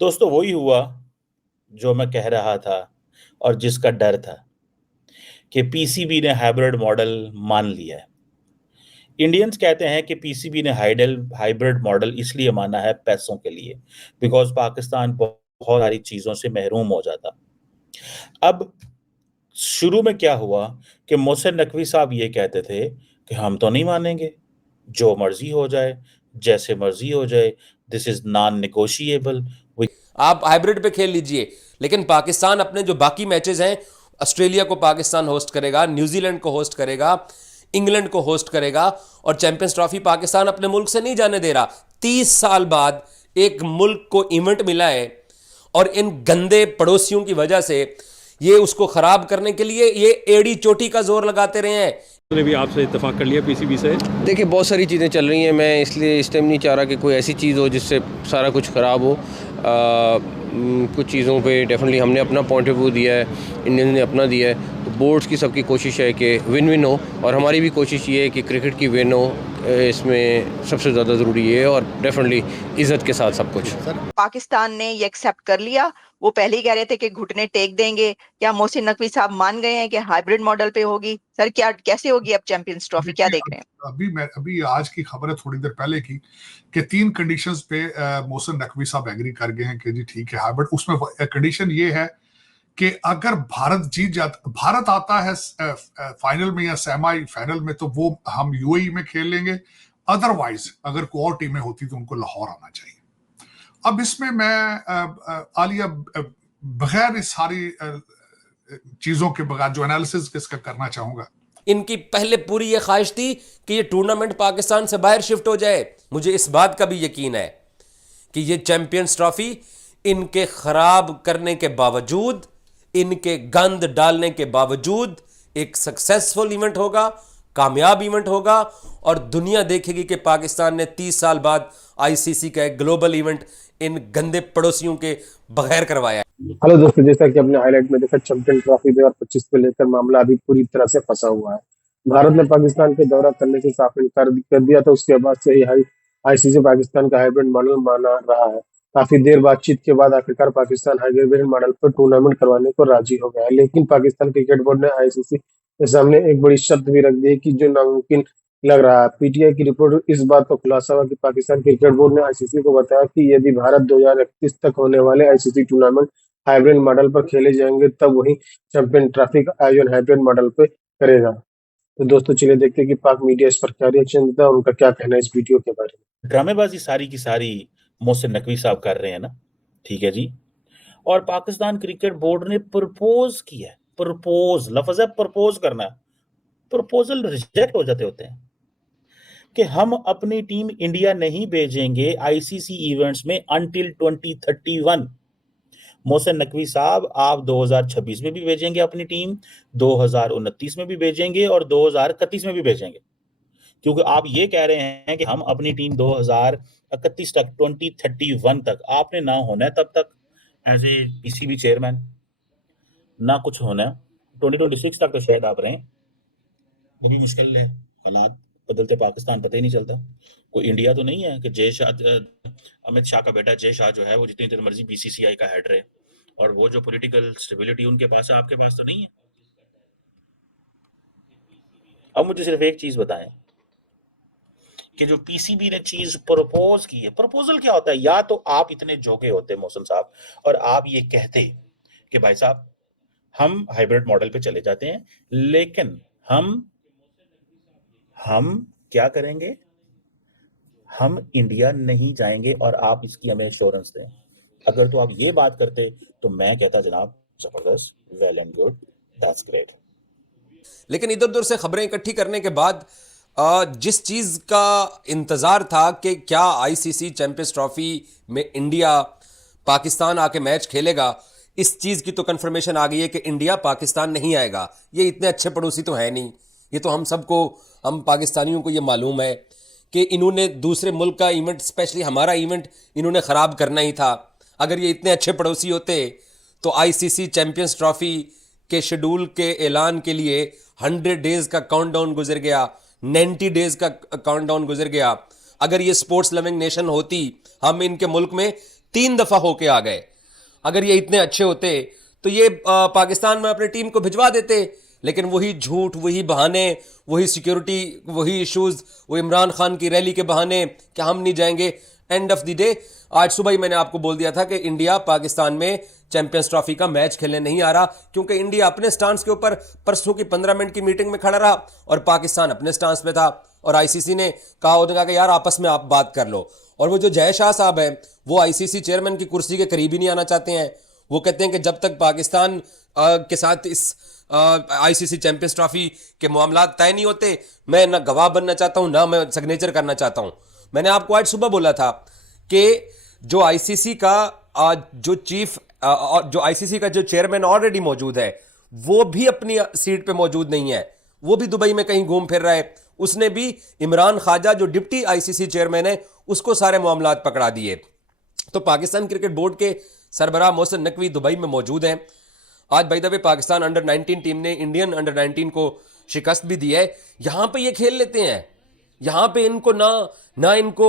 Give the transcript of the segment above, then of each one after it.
दोस्तों वही हुआ जो मैं कह रहा था और जिसका डर था कि पीसीबी ने हाइब्रिड मॉडल मान लिया है। इंडियंस कहते हैं कि पीसीबी ने हाइडल हाइब्रिड मॉडल इसलिए माना है पैसों के लिए, बिकॉज पाकिस्तान बहुत सारी चीज़ों से महरूम हो जाता। अब शुरू में क्या हुआ कि मोहसिन नकवी साहब ये कहते थे कि हम तो नहीं मानेंगे, जो मर्जी हो जाए, जैसे मर्जी हो जाए, दिस इज नॉन नेगोशिएबल। आप हाइब्रिड पे खेल लीजिए, लेकिन पाकिस्तान अपने जो बाकी मैचेस हैं, ऑस्ट्रेलिया को पाकिस्तान होस्ट करेगा, न्यूजीलैंड को होस्ट करेगा, इंग्लैंड को होस्ट करेगा, और चैंपियंस ट्रॉफी पाकिस्तान अपने मुल्क से नहीं जाने दे रहा। 30 साल बाद एक मुल्क को इवेंट मिला है, और इन गंदे पड़ोसियों की वजह से ये उसको खराब करने के लिए ये एड़ी चोटी का जोर लगाते रहे हैं। ने भी आपसे इत्तेफाक कर लिया पीसीबी से? देखिए, बहुत सारी चीज़ें चल रही हैं। मैं इसलिए इस टाइम नहीं चाह रहा कि कोई ऐसी चीज़ हो जिससे सारा कुछ ख़राब हो। कुछ चीज़ों पे डेफिनेटली हमने अपना पॉइंट ऑफ व्यू दिया है, इंडियंस ने अपना दिया है। तो बोर्ड्स की सबकी कोशिश है कि विन विन हो, और हमारी भी कोशिश ये है कि क्रिकेट की विन हो। इसमें सबसे ज़्यादा ज़रूरी है, और डेफिनेटली इज़्ज़त के साथ सब कुछ। पाकिस्तान ने ये एक्सेप्ट कर लिया। वो पहले ही कह रहे थे कि घुटने टेक देंगे। क्या मोहसिन नकवी साहब मान गए हैं कि हाइब्रिड मॉडल पे होगी? सर क्या कैसे होगी अब चैंपियंस ट्रॉफी, क्या देख रहे हैं? अभी आज की खबर है थोड़ी देर पहले की कि 3 कंडीशंस पे मोहसिन नकवी साहब एग्री कर गए हैं कि जी ठीक है हाइब्रिड। उसमें कंडीशन ये है कि अगर भारत जीत जाता, भारत आता है फाइनल में या सेमी फाइनल में, तो वो हम यूएई में खेल लेंगे। अदरवाइज अगर कोई और टीमें होती तो उनको लाहौर आना चाहिए। अब इसमें मैं आलिया बगैर इस सारी चीजों के बगैर जो एनालिसिस इसका करना चाहूंगा। इनकी पहले पूरी ये ख्वाहिश थी कि ये टूर्नामेंट पाकिस्तान से बाहर शिफ्ट हो जाए। मुझे इस बात का भी यकीन है कि ये चैंपियंस ट्रॉफी इनके खराब करने के बावजूद, इनके गंद डालने के बावजूद एक सक्सेसफुल इवेंट होगा, कामयाब इवेंट होगा, और दुनिया देखेगी कि पाकिस्तान ने 30 साल बाद आईसीसी का एक ग्लोबल इवेंट इन गंदे पड़ोसियों के बगैर करवाया है। हेलो दोस्तों, जैसा कि आपने हाईलाइट में देखा, चैंपियन ट्रॉफी 2025 को लेकर मामला अभी पूरी तरह से फंसा हुआ है। भारत ने पाकिस्तान के दौरा करने से साफ इनकार कर दिया था। उसके बाद से ही आईसीसी पाकिस्तान का हाइब्रिड मॉडल माना रहा है। काफी देर बातचीत के बाद आखिरकार पाकिस्तान हाइब्रिड मॉडल पर टूर्नामेंट करवाने को राजी हो गया है, लेकिन पाकिस्तान क्रिकेट बोर्ड ने आईसीसी के सामने एक बड़ी शर्त भी रख दी है कि जो नामुमकिन लग रहा है। पीटीआई की रिपोर्ट इस बात का खुलासा हुआ कि पाकिस्तान क्रिकेट बोर्ड ने आईसीसी को बताया कि यदि भारत 2031 तक होने वाले आईसीसी टूर्नामेंट हाइब्रिड मॉडल पर खेले जाएंगे, तब वही चैंपियन ट्रॉफी का आयोजन हाइब्रिड मॉडल पे करेगा। तो दोस्तों चलिए देखते हैं कि पाक मीडिया इस पर क्या रिएक्शन देता है और उनका क्या कहना है इस वीडियो के बारे में। ड्रामेबाजी सारी की सारी मोहसिन नकवी साहब कर रहे हैं ना, ठीक है जी। और पाकिस्तान क्रिकेट बोर्ड ने प्रपोज किया है, प्रपोज लफ्ज है, प्रपोज करना। प्रपोजल रिजेक्ट हो जाते होते हैं कि हम अपनी टीम इंडिया नहीं भेजेंगे आईसीसी इवेंट्स में अंटिल 2031। मोहसिन नकवी साहब, आप 2026 में भी भेजेंगे अपनी टीम, 2029 में भी भेजेंगे और 2031 में भी भेजेंगे, क्योंकि आप ये कह रहे हैं कि हम अपनी टीम 2031 तक, 2031 तक आपने ना होना है तब तक एज ए पीसीबी चेयरमैन, ना कुछ होना है 2026 तक तो शायद आप रहें, वो भी मुश्किल है। हालात बदलते पाकिस्तान पता ही नहीं चलता। कोई इंडिया तो नहीं है कि जय शाह, अमित शाह का बेटा जय शाह जो है वो जितनी देर मर्जी बीसीसीआई का हेड रहे, और वो जो पॉलिटिकल स्टेबिलिटी उनके पास है आपके पास तो नहीं है। अब मुझे सिर्फ एक चीज बताएं कि जो पीसीबी ने चीज प्रपोज की है, प्रपोजल क्या होता है? या तो आप इतने जोगे होते मोहसिन साहब और आप ये कहते कि भाई साहब हम हाइब्रिड मॉडल पे चले जाते हैं, लेकिन हम क्या करेंगे, हम इंडिया नहीं जाएंगे और आप इसकी हमें एश्योरेंस दें। अगर तो आप ये बात करते तो मैं कहता जनाब जबरदस्त, well and good, that's great. लेकिन इधर उधर से खबरें इकट्ठी करने के बाद जिस चीज़ का इंतज़ार था कि क्या आईसीसी चैंपियंस ट्रॉफी में इंडिया पाकिस्तान आके मैच खेलेगा, इस चीज़ की तो कंफर्मेशन आ गई है कि इंडिया पाकिस्तान नहीं आएगा। ये इतने अच्छे पड़ोसी तो है नहीं, ये तो हम सबको, हम पाकिस्तानियों को ये मालूम है कि इन्होंने दूसरे मुल्क का इवेंट, स्पेशली हमारा इवेंट, इन्होंने ख़राब करना ही था। अगर ये इतने अच्छे पड़ोसी होते तो आईसीसी चैंपियंस ट्रॉफी के शेड्यूल के ऐलान के लिए 100 डेज का काउंटडाउन गुजर गया, 90 डेज का काउंटडाउन गुजर गया। अगर ये स्पोर्ट्स लविंग नेशन होती, हम इनके मुल्क में 3 दफा होके आ गए। अगर ये इतने अच्छे होते तो ये पाकिस्तान में अपनी टीम को भिजवा देते, लेकिन वही झूठ, वही बहाने, वही सिक्योरिटी, वही इश्यूज, वो इमरान खान की रैली के बहाने कि हम नहीं जाएंगे। एंड ऑफ द डे आज सुबह ही मैंने आपको बोल दिया था कि इंडिया पाकिस्तान में चैंपियंस ट्रॉफी का मैच खेलने नहीं आ रहा, क्योंकि इंडिया अपने स्टांस के ऊपर परसों की 15 मिनट की मीटिंग में खड़ा रहा और पाकिस्तान अपने स्टांस पे था। और आईसीसी ने कहा कि यार आपस में आप बात कर लो। और वो जो जय शाह साहब है वो आईसीसी चेयरमैन की कुर्सी के करीब ही नहीं आना चाहते हैं। वो कहते हैं कि जब तक पाकिस्तान के साथ इस आईसीसी चैंपियंस ट्रॉफी के मामला तय नहीं होते, मैं ना गवाह बनना चाहता हूं, ना मैं सिग्नेचर करना चाहता हूं। मैंने आपको आज सुबह बोला था कि जो आईसीसी का जो आईसीसी का जो चेयरमैन ऑलरेडी मौजूद है वो भी अपनी सीट पे मौजूद नहीं है, वो भी दुबई में कहीं घूम फिर रहा है। उसने भी इमरान ख्वाजा जो डिप्टी आईसीसी चेयरमैन है उसको सारे मामलात पकड़ा दिए। तो पाकिस्तान क्रिकेट बोर्ड के सरबराह मोहसिन नकवी दुबई में मौजूद हैं। आज by the way Pakistan under 19 team ने इंडियन अंडर 19 को शिकस्त भी दी है। यहां पे ये खेल लेते हैं, यहां पे इनको ना इनको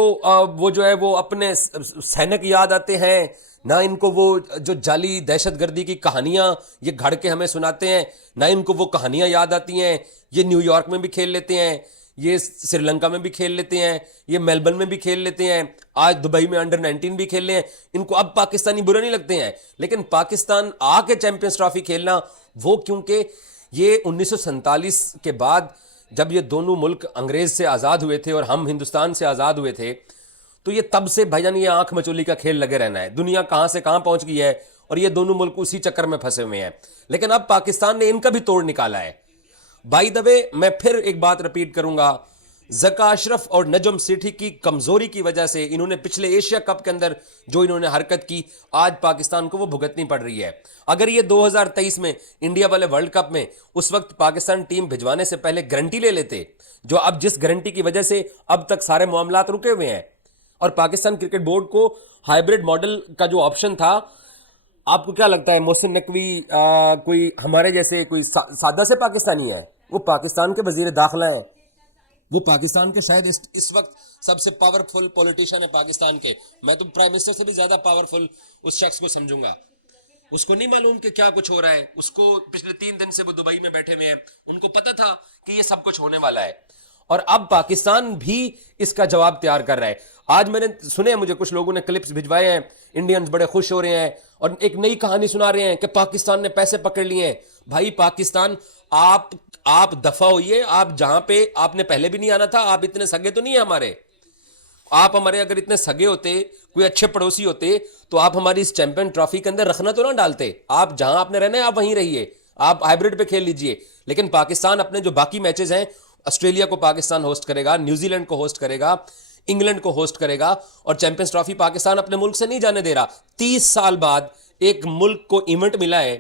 वो जो है वो अपने सैनिक याद आते हैं, ना इनको वो जो जाली दहशतगर्दी की कहानियां ये घड़ के हमें सुनाते हैं, ना इनको वो कहानियां याद आती हैं। ये न्यूयॉर्क में भी खेल लेते हैं, ये श्रीलंका में भी खेल लेते हैं, ये मेलबर्न में भी खेल लेते हैं, आज दुबई में अंडर 19 भी खेल रहे हैं। इनको अब पाकिस्तानी बुरे नहीं लगते हैं, लेकिन पाकिस्तान आके चैंपियंस ट्रॉफी खेलना वो, क्योंकि ये 1947 के बाद जब ये दोनों मुल्क अंग्रेज से आज़ाद हुए थे और हम हिंदुस्तान से आज़ाद हुए थे, तो ये तब से भाईजान ये आंख मचोली का खेल लगे रहना है। दुनिया कहां से कहां पहुंच गई है और ये दोनों मुल्क उसी चक्कर में फंसे हुए हैं। लेकिन अब पाकिस्तान ने इनका भी तोड़ निकाला है। बाय द वे मैं फिर एक बात रिपीट करूंगा, ज़का अशरफ और नजम सेठी की कमजोरी की वजह से इन्होंने पिछले एशिया कप के अंदर जो इन्होंने हरकत की, आज पाकिस्तान को वो भुगतनी पड़ रही है। अगर ये 2023 में इंडिया वाले वर्ल्ड कप में उस वक्त पाकिस्तान टीम भिजवाने से पहले गारंटी ले लेते, जो अब जिस गारंटी की वजह से अब तक सारे मामलात रुके हुए हैं, और पाकिस्तान क्रिकेट बोर्ड को हाइब्रिड मॉडल का जो ऑप्शन था, आपको क्या लगता है मोहसिन नकवी कोई हमारे जैसे कोई सादा से पाकिस्तानी है? वो पाकिस्तान के वजीर दाखिला हैं, वो पाकिस्तान के शायद इस वक्त सबसे पावरफुल पॉलिटिशियन है पाकिस्तान के। मैं तो प्राइम मिनिस्टर से भी ज्यादा पावरफुल उस शख्स को समझूंगा। उसको नहीं मालूम कि क्या कुछ हो रहा है। उसको पिछले 3 दिन से वो दुबई में बैठे हुए हैं, उनको पता था कि ये सब कुछ होने वाला है, और अब पाकिस्तान भी इसका जवाब तैयार कर रहा है। आज मैंने सुने, मुझे कुछ लोगों ने क्लिप्स भिजवाए हैं, इंडियंस बड़े खुश हो रहे हैं और एक नई कहानी सुना रहे हैं कि पाकिस्तान ने पैसे पकड़ लिए हैं। भाई पाकिस्तान, आप दफा होइए। आप जहां पे आपने पहले भी नहीं आना था, आप इतने सगे तो नहीं है हमारे। आप हमारे अगर इतने सगे होते, कोई अच्छे पड़ोसी होते, तो आप हमारी इस चैंपियन ट्रॉफी के अंदर रखना तो ना डालते। आप जहां आपने रहना है आप वहीं रहिए, आप हाइब्रिड पे खेल लीजिए। लेकिन पाकिस्तान अपने जो बाकी मैचेस हैं, ऑस्ट्रेलिया को पाकिस्तान होस्ट करेगा, न्यूजीलैंड को होस्ट करेगा, इंग्लैंड को होस्ट करेगा, और चैंपियंस ट्रॉफी पाकिस्तान अपने मुल्क से नहीं जाने दे रहा। 30 साल बाद एक मुल्क को इवेंट मिला है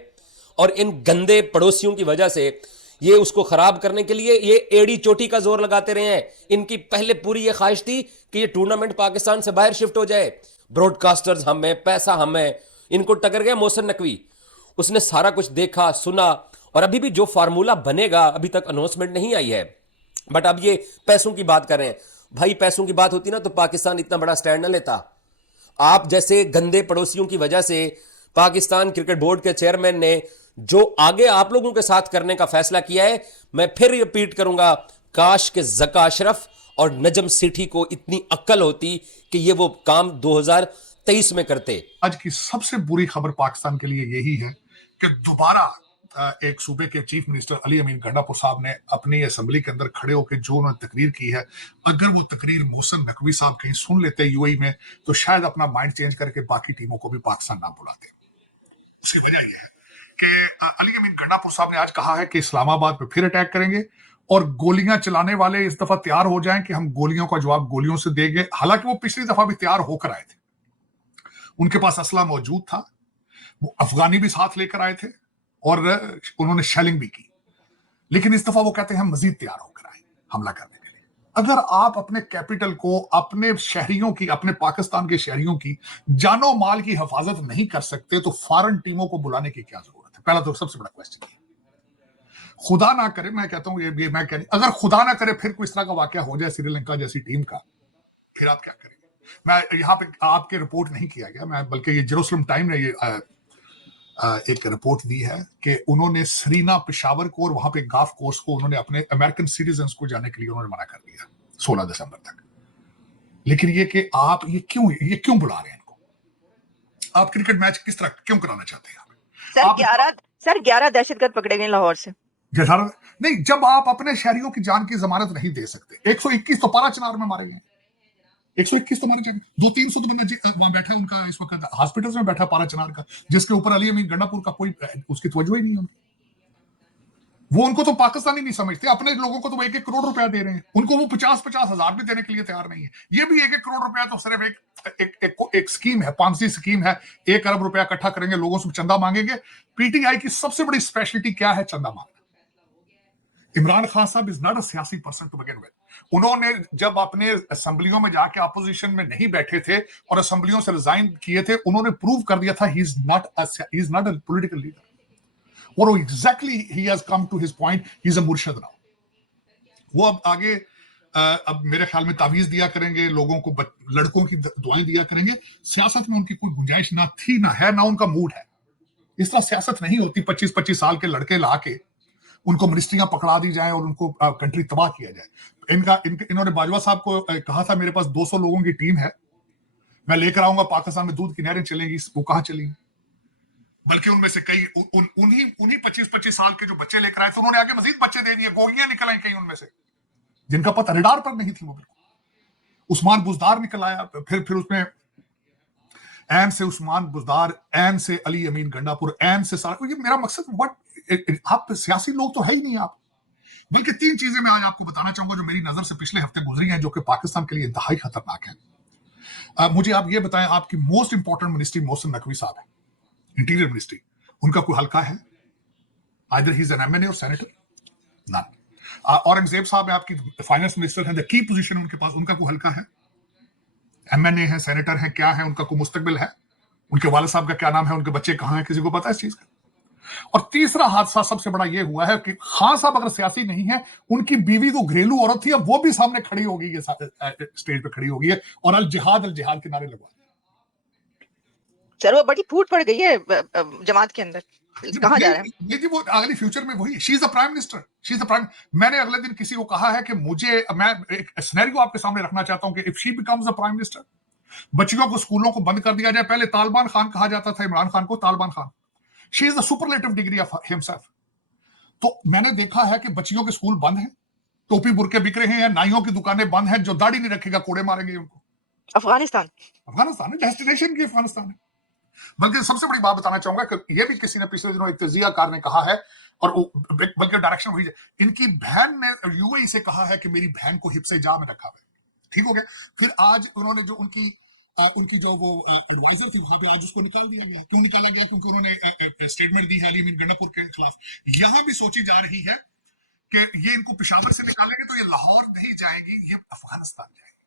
और इन गंदे पड़ोसियों की वजह से ये उसको खराब करने के लिए ये एड़ी चोटी का जोर लगाते रहे हैं। इनकी पहले पूरी ये ख्वाहिश थी कि ये टूर्नामेंट पाकिस्तान से बाहर शिफ्ट हो जाए। ब्रॉडकास्टर्स हम हैं, पैसा हम है। इनको टकर गया मोहसिन नकवी, उसने सारा कुछ देखा सुना, और अभी भी जो फार्मूला बनेगा अभी तक अनाउंसमेंट नहीं आई है। बट अब ये पैसों की बात कर रहे हैं। भाई पैसों की बात होती ना तो पाकिस्तान इतना बड़ा स्टैंड न लेता। आप जैसे गंदे पड़ोसियों की वजह से पाकिस्तान क्रिकेट बोर्ड के चेयरमैन ने जो आगे आप लोगों के साथ करने का फैसला किया है, मैं फिर रिपीट करूंगा, काश के ज़का अशरफ और नजम सेठी को इतनी अक्ल होती कि ये वो काम 2023 में करते। आज की सबसे बुरी खबर पाकिस्तान के लिए यही है कि दोबारा एक सूबे के चीफ मिनिस्टर अली अमीन गंडापुर साहब ने अपनी असेंबली के अंदर खड़े होकर जो उन्होंने तकरीर की है, अगर वो तकरीर मोहसिन नकवी साहब कहीं सुन लेते यूएई में, तो शायद अपना माइंड चेंज करके बाकी टीमों को भी पाकिस्तान ना बुलाते। उसकी वजह यह है कि अली अमीन गंडापुर साहब ने आज कहा है कि इस्लामाबाद पे फिर अटैक करेंगे और गोलियां चलाने वाले इस दफा तैयार हो जाएं कि हम गोलियों का जवाब गोलियों से देंगे। हालांकि वो पिछली दफा भी तैयार होकर आए थे, उनके पास असला मौजूद था, वो अफगानी भी साथ लेकर आए थे और उन्होंने शेलिंग भी की। लेकिन इस दफा वो कहते हैं हम मजीद तैयार होकर आए हमला करने के लिए। अगर आप अपने कैपिटल को, अपने शहरियों की, अपने पाकिस्तान के शहरियों की जानो माल की हिफाजत नहीं कर सकते, तो फॉरेन टीमों को बुलाने की क्या जरूरत है? पहला तो सबसे बड़ा क्वेश्चन है। खुदा ना करे, मैं कहता हूं अगर खुदा ना करे फिर कोई इस तरह का वाकया हो जाए श्रीलंका जैसी टीम का, फिर आप क्या करेंगे? मैं यहाँ पे आपके रिपोर्ट नहीं किया गया, मैं बल्कि ये जेरूसलम टाइम ने ये एक रिपोर्ट दी है कि उन्होंने सरीना, पेशावर को और वहां पे गाफ कोर्स को उन्होंने अपने अमेरिकन सिटीजन को जाने के लिए उन्होंने मना कर दिया 16 दिसंबर तक। लेकिन ये कि आप ये क्यों बुला रहे हैं इनको? आप क्रिकेट मैच किस तरह क्यों कराना चाहते हैं? सर 11 दहशतगर्द पकड़े गए लाहौर से। नहीं, जब आप अपने शहरियों की जान की जमानत नहीं दे सकते, 121 तो पारा चनार में मारे गए, 121 तो मारे जाए, 200-300 तो बंदा वहां बैठा है उनका इस वक्त हॉस्पिटल में बैठा पारा चनार का, जिसके ऊपर अली अमीन गंडापुर का कोई उसकी तवज्जो ही नहीं है। वो उनको तो पाकिस्तानी नहीं समझते, अपने लोगों को तो 1-1 करोड़ रुपया दे रहे हैं, उनको वो 50-50 हजार भी देने के लिए तैयार नहीं है। ये भी 1-1 करोड़ रुपया तो सिर्फ एक स्कीम है, पांसी स्कीम है, 1 अरब रुपया इकट्ठा करेंगे, लोगों से चंदा मांगेंगे। पीटीआई की सबसे बड़ी स्पेशलिटी क्या है? चंदा मांगना। इमरान खान साहब इज नॉट अ सियासी पर्सन टू बिगिन विद। उन्होंने जब अपने असेंबलियों में जाके अपोजिशन में नहीं बैठे थे और असेंबलियों से रिजाइन किए थे, उन्होंने प्रूव कर दिया था he is not a political leader. और exactly he has come to his point, he is a मुर्शिद नाउ। वो अब आगे अब मेरे ख्याल में तावीज दिया करेंगे लोगों को, लड़कों की दुआएं दिया करेंगे। सियासत में उनकी कोई गुंजाइश ना थी, ना है, ना उनका मूड है। इस तरह सियासत नहीं होती। 25-25 साल के लड़के ला के उनको मिनिस्ट्रियां पकड़ा दी जाए और उनको कंट्री तबाह किया जाए। इन्होंने बाजवा साहब को कहा था मेरे पास 200 लोगों की टीम है, मैं लेकर आऊंगा, पाकिस्तान में दूध की नहरें चलेंगी। वो कहां चलेंगी? बल्कि उनमें से कई उन्हीं 25-25 साल के जो बच्चे लेकर आए थे, उन्होंने आगे मजीद बच्चे दे दिए, गोगियां निकल आई कई उनमें से, जिनका पता रडार पर नहीं थी। वो बिल्कुल उस्मान बुजदार निकल आया, फिर उसमें एन से उस्मान बुजदार, एन से अली अमीन गंडापुर, एन से सारा। ये मेरा मकसद, आप सियासी लोग तो है ही नहीं आप। बल्कि 3 चीजें मैं आज आपको बताना चाहूंगा जो मेरी नजर से पिछले हफ्ते गुजरी हैं, जो कि पाकिस्तान के लिए इंतहाई खतरनाक है। मुझे आप ये बताएं, आपकी most important ministry Mohsin Naqvi साहब है, इंटीरियर मिनिस्ट्री, उनका कोई हल्का है? Either he is an MNA और सेनेटर, नन। औरंगजेब साहब है आपकी फाइनेंस मिनिस्टर हैं, द की पोजीशन उनके पास, उनका कोई हल्का है? एमएनए है, सेनेटर है, क्या है उनका कोई मुस्तकबिल है? उनके वालिद साहब का क्या नाम है? उनके बच्चे कहां हैं? किसी को पता है इस चीज का? और तीसरा हादसा सबसे बड़ा यह हुआ है कि खान साहब अगर सियासी नहीं है, उनकी बीवी तो घरेलू औरत थी, अब वो भी सामने खड़ी हो गई है, स्टेज पे खड़ी हो गई है और अल जिहाद के नारे लगवा। सर वो बड़ी फूट पड़ गई है जमात के अंदर, कहां जा रहे हैं? नहीं, वो अगली फ्यूचर में वही, she is the prime minister, she is the prime. मैंने अगले दिन किसी को कहा है कि मैं एक सिनेरियो आपके सामने रखना चाहता हूं कि if she becomes the prime minister, बच्चियों को स्कूलों को बंद कर दिया जाए। पहले तालिबान खान कहा जाता था इमरान खान को, Taliban Khan. She is the superlative degree of himself. तो मैंने देखा है कि बच्चियों के स्कूल बंद हैं, टोपी बुरके बिक रहे हैं, नाइयों की दुकानें बंद हैं, जो दाढ़ी नहीं रखेगा कोड़े मारेंगे उनको। अफगानिस्तान है, डेस्टिनेशन की अफगानिस्तान है। बल्कि सबसे बड़ी बात बताना चाहूंगा कि यह भी किसी ने पिछले दिनों एक तजियाकार ने कहा है, और बल्कि डायरेक्शन वही है, इनकी बहन ने यूएई से कहा है कि मेरी बहन को हिफ्ज़े जा में रखा हुआ है। ठीक हो गया। फिर आज उन्होंने जो उनकी जो वो एडवाइजर थी वहां पे, आज उसको निकाल दिया गया। क्यों निकाला गया? क्योंकि उन्होंने स्टेटमेंट दी है अली अमीन गंडापुर के खिलाफ। यहां भी सोची जा रही है कि ये इनको पेशावर से निकालेंगे तो ये लाहौर नहीं जाएगी, ये अफगानिस्तान जाएगी।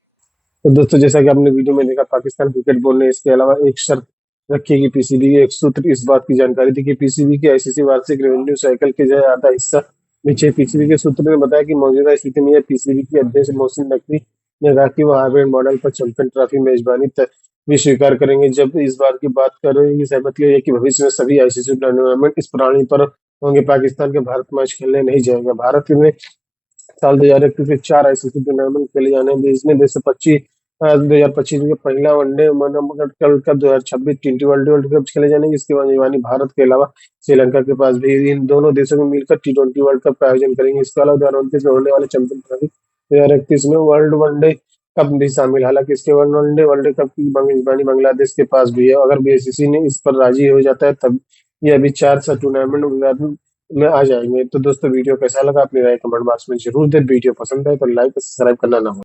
तो दोस्तों, जैसा कि आपने वीडियो में देखा, पाकिस्तान क्रिकेट बोर्ड ने इसके अलावा एक शर्त रखी है कि पीसीबी की एक सूत्र इस बात की जानकारी थी कि पीसीबी के आईसीसी वार्षिक रेवेन्यू साइकिल के जो आधा हिस्सा नीचे। पीसीबी के सूत्र ने बताया कि मौजूदा स्थिति में पीसीबी के अध्यक्ष मोहसिन नकवी ने कहा कि वो हाइब्रिड मॉडल पर चैंपियन ट्रॉफी मेजबानी तक भी स्वीकार करेंगे। जब इस बात की बात कर रहे हैं, सहमति हुई है कि भविष्य में सभी आईसीसी टूर्नामेंट इस प्रणाली पर होंगे। पाकिस्तान के भारत मैच खेलने नहीं जाएगा। भारत में साल 2021 से 4 आईसीसी टूर्नामेंट खेले जाने हैं, जिसमें 2025 में पहला वनडे वर्ल्ड कप, 2026 टी20 वर्ल्ड कप खेले जाने, जिसकी मेजबानी भारत के अलावा श्रीलंका के पास भी। इन दोनों देशों में मिलकर टी20 वर्ल्ड कप का आयोजन करेंगे। इसके अलावा 2029 में होने वाले चैंपियन ट्रॉफी 2031 में वर्ल्ड वनडे कप भी शामिल। हालांकि इसके वनडे वर्ल्ड कप की मेजबानी बांग्लादेश के पास भी है। अगर बीसीसीआई ने इस पर राजी हो जाता है तब ये अभी 4 टूर्नामेंट में आ जाएंगे। तो दोस्तों, वीडियो कैसा लगा अपनी राय कमेंट बॉक्स में जरूर दें। वीडियो पसंद है तो लाइक और सब्सक्राइब करना ना भूलें।